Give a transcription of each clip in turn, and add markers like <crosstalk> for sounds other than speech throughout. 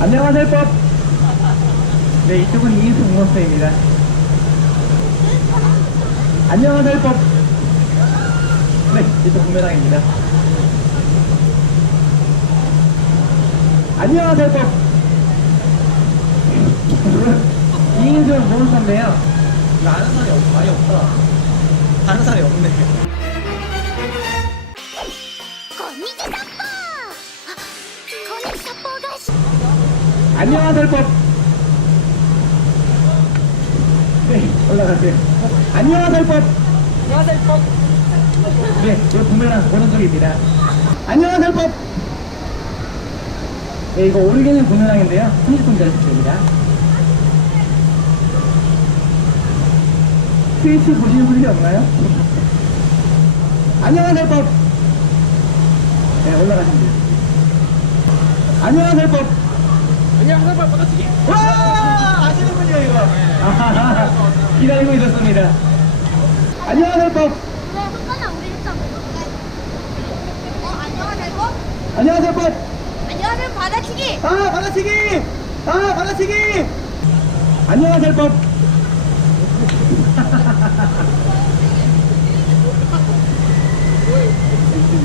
안녕하세요, 법. 네, 이쪽은 이인수 공원수입니다. 안녕하세요, 법. 네, 이쪽 구매당입니다. 안녕하세요, 법. 공원수인데요. 이거 아는 사람이 없, 많이 없다. 아는 사람이 없네. 안녕하세요, 법. 네, 올라가세요. 안녕하세요, 법. 안녕하세요, 법. 네, 이거 부메랑 오른쪽입니다. 안녕하세요, 법. 네, 이거 오르게는 부메랑인데요. 30분 기다리십니다. 트위치 보시는 분이 없나요? 안녕하세요, 법. 네, 올라가시면 돼요. 안녕하세요, 법. 안녕하세요, 반갑습니다. 와! 아시는군요, 이거. 아하하, <laughs> 기다리고 있었습니다. 안녕하세요, 법. 네, 우리 했던 어, 안녕하세요 법 안녕하세요, 법. 안녕하세요 받아치기 아, 받아치기! 아, 받아치기! 안녕하세요, 법. <laughs>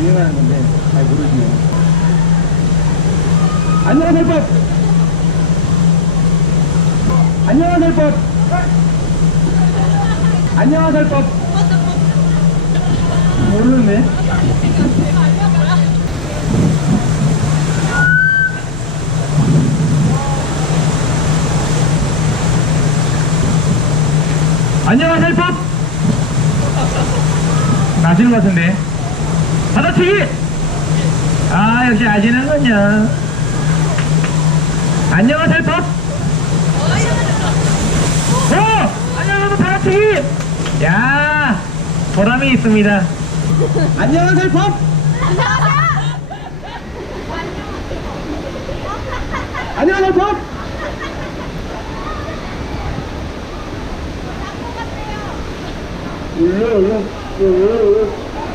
유행하는 건데, 잘 모르시네요. 안녕하세요, 법. 안녕하세요, 법. 안녕하세요, 법. 모르는데? 안녕하세요, 법! 아시는 것 같은데. 받아치기! 아, 역시 아시는군요. 안녕하세요, 법! 어! 안녕하세요, 받아치기! 야, 보람이 있습니다. 안녕하세요, 법! 안녕하세요, 법! 울려, 울려, 울려, 울려.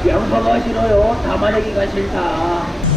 양파가 싫어요. 담아내기가 싫다.